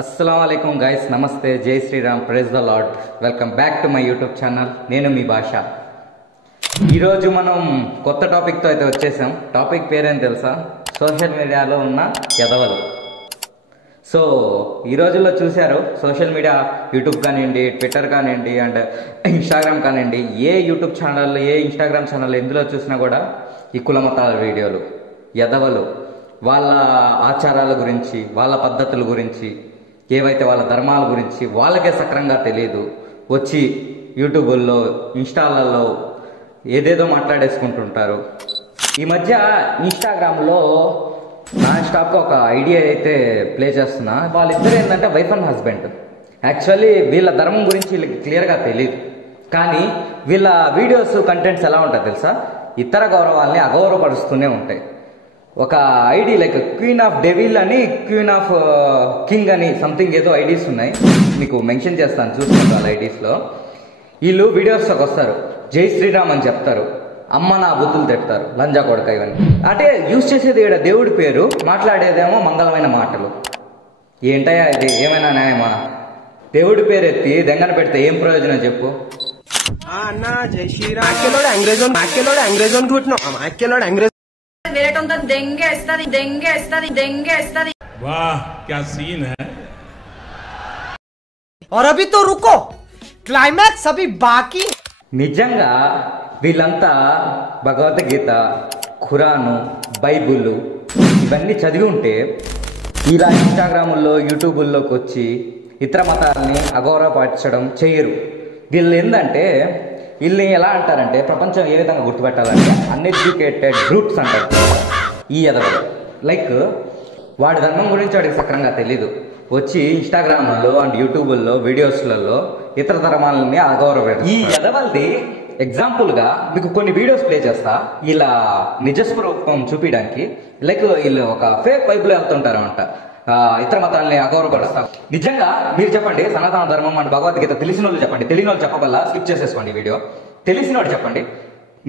अस्सलामुअलैकुम गाइस, नमस्ते, जय Shri Ram, praise the lord. Welcome back to my YouTube channel. నేను మీ భాష। ఈ రోజు మనం కొత్త టాపిక్ తో అయితే వచ్చేసాం। టాపిక్ పేరేం తెలుసా? సోషల్ మీడియాలో ఉన్న ఎదవలు। సో ఈ రోజుల్లో చూశారు, సోషల్ మీడియా యూట్యూబ్ కానివ్వండి, ట్విట్టర్ కానివ్వండి, అండ్ ఇన్స్టాగ్రామ్ కానివ్వండి, ఏ యూట్యూబ్ ఛానల్, ఏ ఇన్స్టాగ్రామ్ ఛానల్ ఎందులో చూసినా కూడా ఈ కుల మతాల వీడియోలు, ఎదవలు వాళ్ళ ఆచారాల గురించి, వాళ్ళ పద్ధతుల గురించి, ఏవైతే వాళ్ళ ధర్మాల గురించి వాళ్ళకే సక్రంగా తెలియదు, వచ్చి యూట్యూబుల్లో, ఇన్స్టాలలో ఏదేదో మాట్లాడేసుకుంటుంటారు। ఈ మధ్య ఇన్స్టాగ్రామ్లో నాన్ స్టాప్గా ఒక ఐడియా అయితే ప్లే చేస్తున్నా। వాళ్ళిద్దరు ఏంటంటే వైఫ్ అండ్ హస్బెండ్। యాక్చువల్లీ వీళ్ళ ధర్మం గురించి వీళ్ళకి క్లియర్గా తెలియదు, కానీ వీళ్ళ వీడియోస్ కంటెంట్స్ ఎలా ఉంటాయి తెలుసా? ఇతర గౌరవాల్ని అగౌరవపరుస్తూనే ఉంటాయి। ఒక ID like queen of devil అని, క్వీన్ ఆఫ్ కింగ్ అని సంథింగ్ ఏదో ఐడీస్ ఉన్నాయి, మీకు మెన్షన్ చేస్తాను చూసుకోండి। వాళ్ళ ఐడీస్లో వీళ్ళు వీడియోస్లోకి వస్తారు, జై శ్రీరామ్ అని చెప్తారు, అమ్మ నా బుద్ధులు తిడతారు, లంజా కొడక ఇవన్నీ। అంటే యూజ్ చేసేది ఇక్కడ దేవుడి పేరు, మాట్లాడేదేమో మంగళమైన మాటలు। ఏంటయ్యా ఇది? ఏమైనా న్యాయమా? దేవుడి పేరు ఎత్తి దెంగన పెడితే ఏం ప్రయోజనం చెప్పు? అన్నా జై శ్రీరామ్ वाह क्या सीन है। और अभी तो रुको, क्लाइमैक्स अभी बाकी। నిజంగా వీళ్ళంతా భగవద్గీత, ఖురాను, బైబుల్ ఇవన్నీ చదివి ఉంటే ఇలా ఇన్స్టాగ్రాముల్లో, యూట్యూబుల్లోకి వచ్చి ఇతర మతాలని అగౌరవపరచడం చెయ్యరు। వీళ్ళు ఏంటంటే, వీళ్ళని ఎలా అంటారంటే, ప్రపంచం ఏ విధంగా గుర్తుపెట్టాలంటే అన్ఎడ్యుకేటెడ్ గ్రూప్స్ అంటారు ఈ ఎదవలు। లైక్ వాడి ధర్మం గురించి వాడికి సక్రంగా తెలీదు, వచ్చి ఇన్స్టాగ్రామ్లో అండ్ యూట్యూబుల్లో వీడియోస్లలో ఇతర ధర్మాలని అగౌరవపడతారు। ఈ ఎదవల్ది ఎగ్జాంపుల్గా మీకు కొన్ని వీడియోస్ ప్లే చేస్తా, ఇలా నిజస్వరూపం చూపించడానికి। లైక్ వీళ్ళు ఒక ఫేక్ బైబుల్ వెళ్తుంటారు అంట, ఇతర మతాలని అగౌరవపరుస్తారు। నిజంగా మీరు చెప్పండి, సనాతన ధర్మం అండ్ భగవద్గీత తెలిసిన వాళ్ళు చెప్పండి, తెలియని వాళ్ళు చెప్పగల స్కిప్ చేసేసుకోండి వీడియో। తెలిసిన వాళ్ళు చెప్పండి,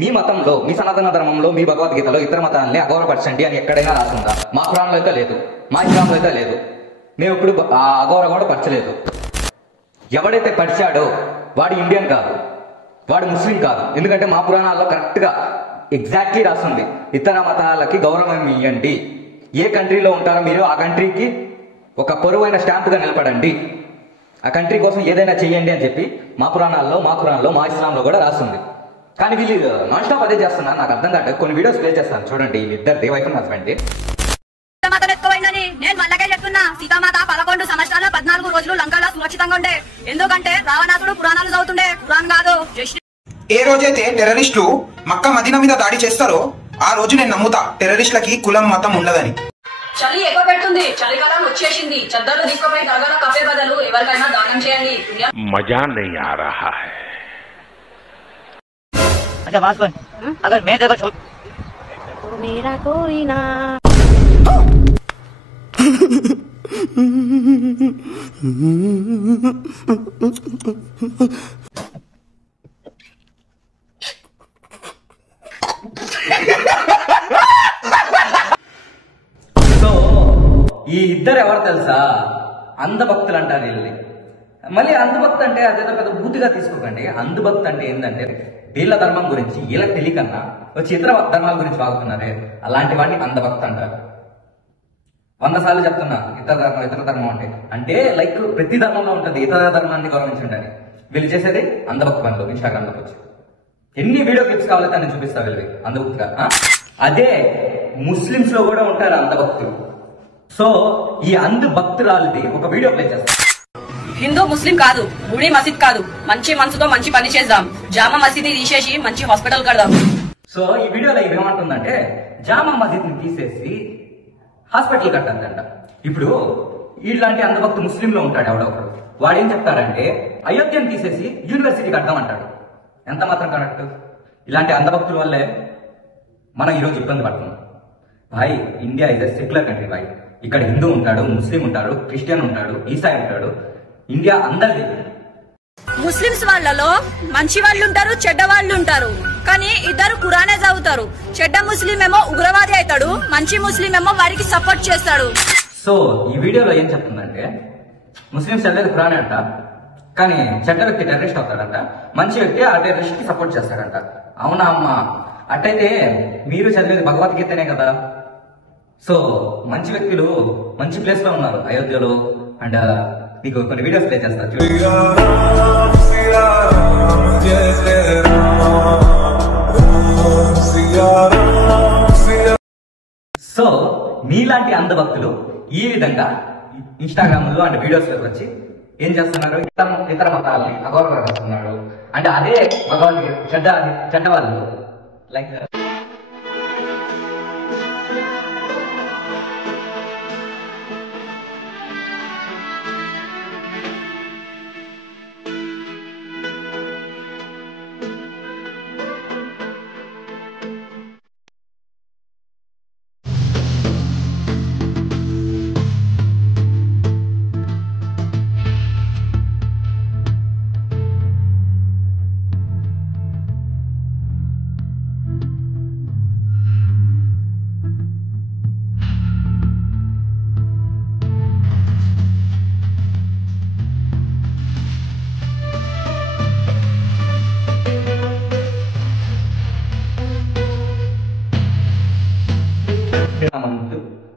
మీ మతంలో, మీ సనాతన ధర్మంలో, మీ భగవద్గీతలో ఇతర మతాలని అగౌరవపరచండి అని ఎక్కడైనా రాస్తుందా? మా ఖురాన్లో అయితే లేదు, మా ఇస్లాంలో అయితే లేదు, మేము ఇప్పుడు అగౌరవం కూడా పరచలేదు। ఎవడైతే పరిచాడో వాడు ఇండియన్ కాదు, వాడు ముస్లిం కాదు, ఎందుకంటే మా పురాణాల్లో కరెక్ట్గా ఎగ్జాక్ట్లీ రాస్తుంది, ఇతర మతాలకి గౌరవం ఇవ్వండి, ఏ కంట్రీలో ఉంటారో మీరు ఆ కంట్రీకి ఒక పొరువైన స్టాంపుగా నిలబడండి, ఆ కంట్రీ కోసం ఏదైనా చెయ్యండి అని చెప్పి మా పురాణాల్లో, మా ఖురాన్లో, మా ఇస్లాంలో కూడా రాస్తుంది। కానీ వీళ్ళు నాన్ స్టాప్ అదే చేస్తున్నారు, నాకు అర్థం కాదు। కొన్ని వీడియోస్ ప్లే చేస్తాను చూడండి, వీళ్ళిద్దరు వైఫ్ అండ్ హస్బెండ్। నేను మళ్ళకే చెప్తున్నా, సీతామాత 11 సంవత్సరాల 14 రోజులు లంకలో సురక్షితంగా ఉండే, ఎందుకంటే రావణాసుడు పురాణాలు చదువుతుండే, పురాణం కాదు। ఏ రోజైతే టెర్రరిస్టులు మక్కా మదీనా మీద దాడి చేస్తారో ఆ రోజు నేను నమ్ముతా టెర్రరిస్టులకి కులం మతం ఉండదని। చలి ఎక్కువ పెడుతుంది, చలికాలం వచ్చేసింది, చద్దలు తీసుకుపోయి దర్గాలో కప్పే బదులు ఎవరికైనా దానం చేయండి। मजा नहीं आ रहा है। अच्छा बात कर, अगर मैं जगह छोड़ मेरा कोई ना సో ఈ ఇద్దరు ఎవరు తెలుసా? అంధభక్తులు అంటారు వీళ్ళని। మళ్ళీ అంధభక్తి అంటే అదేదో పెద్ద బూతిగా తీసుకోకండి। అంధభక్తి అంటే ఏంటంటే, వీళ్ళ ధర్మం గురించి వీళ్ళకి తెలియకన్నా వచ్చి ఇతర ధర్మాల గురించి వాగుతున్నారే, అలాంటి వాడిని అంధభక్తి అంటారు। 100 సార్లు చెప్తున్నా, ఇతర ధర్మం అంటే లైక్ ప్రతి ధర్మంలో ఉంటుంది ఇతర ధర్మాన్ని గౌరవించండి అని। వీళ్ళు చేసేది అంధభక్తి పనులు। ఇన్స్టాగ్రామ్లోకి వచ్చి ఎన్ని వీడియో క్లిప్స్ కావాలంటే అని చూపిస్తా వీళ్ళవి అంధభక్తిగా। అదే ముస్లిమ్స్ లో కూడా ఉంటారు అంధభక్తులు। సో ఈ అంధభక్తురాలిది ఒక వీడియో ప్లే చేస్తా। హిందూ ముస్లిం కాదు, గుడి మసీద్ కాదు, మంచి మనసుతో మంచి పని చేద్దాం, జామా మసీద్ని తీసేసి మంచి హాస్పిటల్ కడదాం। సో ఈ వీడియోలో ఏమంటుందంటే, జామా మసీద్ని తీసేసి హాస్పిటల్ కట్టాలంట। ఇప్పుడు ఇలాంటి అంధభక్తు ముస్లింలో ఉంటాడు ఎవడో ఒకడు, వాడు ఏం చెప్తాడంటే అయోధ్యను తీసేసి యూనివర్సిటీ కడదామంటాడు। ఎంత మాత్రం కరెక్ట్? ఇలాంటి అంధభక్తుల వల్లే మనం ఈరోజు ఇబ్బంది పడుతున్నాం భాయ్। India is a secular country భాయ్, ఇక్కడ హిందూ ఉంటాడు, ముస్లిం ఉంటాడు, క్రిస్టియన్ ఉంటాడు, ఈసాయి ఉంటాడు, ఇండియా అందరిది। ముస్లిమ్స్ వాళ్ళలో మంచి వాళ్ళు ఉంటారు, చెడ్డ వాళ్ళు ఉంటారు, కానీ ఇద్దరు ఖురానే చదువుతారు। చెడ్డ ముస్లిం ఏమో ఉగ్రవాది అవుతాడు, మంచి ముస్లిం ఏమో వారికి సపోర్ట్ చేస్తాడు। సో ఈ వీడియోలో ఏం చెప్తుందంటే, ముస్లిమ్స్ చదివేది ఖురానే అంట, కానీ చెడ్డ వ్యక్తి టెర్రరిస్ట్ అవుతాడంట, మంచి వ్యక్తి ఆ టెర్రరిస్ట్ కి సపోర్ట్ చేస్తాడంట. అవునా అమ్మా? అట్టయితే మీరు చదివేది భగవద్గీతనే కదా. సో మంచి వ్యక్తులు మంచి ప్లేస్ లో ఉన్నారు అయోధ్యలో. అండ్ మీకు కొన్ని వీడియోస్ ప్లే చేస్తారు చూడండి. సో మీలాంటి అంధభక్తులు ఈ విధంగా ఇన్స్టాగ్రామ్ లో అండ్ వీడియోస్ లోకి వచ్చి ఏం చేస్తున్నారు, ఇతర మతాలని అగౌరవపరుస్తున్నారు. అంటే అదే భగవంతుడి చెడ్డ వాళ్ళు లైక్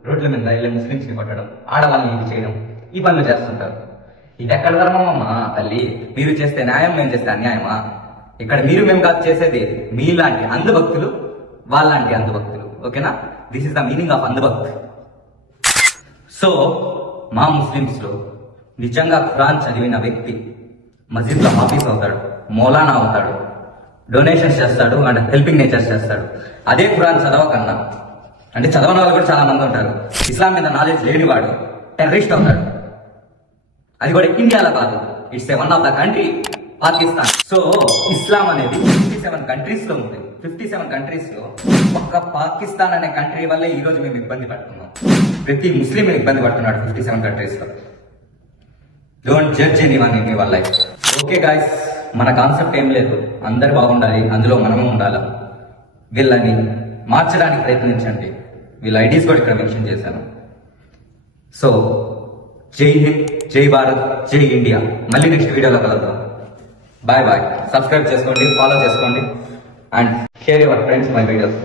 రోడ్ల మీద ఇలా ముస్లింస్ ని కొట్టడం, ఆడవాళ్ళని ఇది చేయడం, ఈ పనులు చేస్తుంటారు. ఇది ఎక్కడ ధర్మం అమ్మా తల్లి? మీరు చేస్తే న్యాయం, మేము చేస్తే అన్యాయమా? ఇక్కడ మీరు మేము కాదు చేసేది, మీలాంటి అంధభక్తులు వాళ్ళలాంటి అంధభక్తులు. ఓకేనా? This is the meaning of అంధభక్త్. సో మా ముస్లిమ్స్ లో నిజంగా ఖురాన్ చదివిన వ్యక్తి మస్జిద్ లో హాఫీజ్ అవుతాడు, మౌలానా అవుతాడు, డొనేషన్స్ చేస్తాడు అండ్ హెల్పింగ్ నేచర్స్ చేస్తాడు. అదే ఖురాన్ చదవకన్నా, అంటే చదవని వాళ్ళు కూడా చాలా మంది ఉంటారు, ఇస్లాం మీద నాలెడ్జ్ లేనివాడు టెర్రరిస్ట్ అవుతాడు. అది కూడా ఇండియాలో కాదు, it's one of the country Pakistan. So Islam అనేది 57 కంట్రీస్ లో ఉంది. 57 కంట్రీస్ లో ఒక్క పాకిస్తాన్ అనే కంట్రీ వల్లే ఈ రోజు మేము ఇబ్బంది పడుతున్నాం. ప్రతి ముస్లిం ఇబ్బంది పడుతున్నాడు 57 కంట్రీస్ లో. Don't judge anyone in your life. Okay guys, మన కాన్సెప్ట్ ఏం లేదు, అందరు బాగుండాలి, అందులో మనము ఉండాలి. వీళ్ళని మార్చడానికి ప్రయత్నించండి. వీళ్ళ ఐడీస్ కూడా ఇక్కడ మెన్షన్ చేశాను. సో జై హింద్, జై భారత్, జై ఇండియా. మళ్ళీ నెక్స్ట్ వీడియోలో కలుద్దాం. Bye bye. సబ్స్క్రైబ్ చేసుకోండి, ఫాలో చేసుకోండి and share your friends my videos.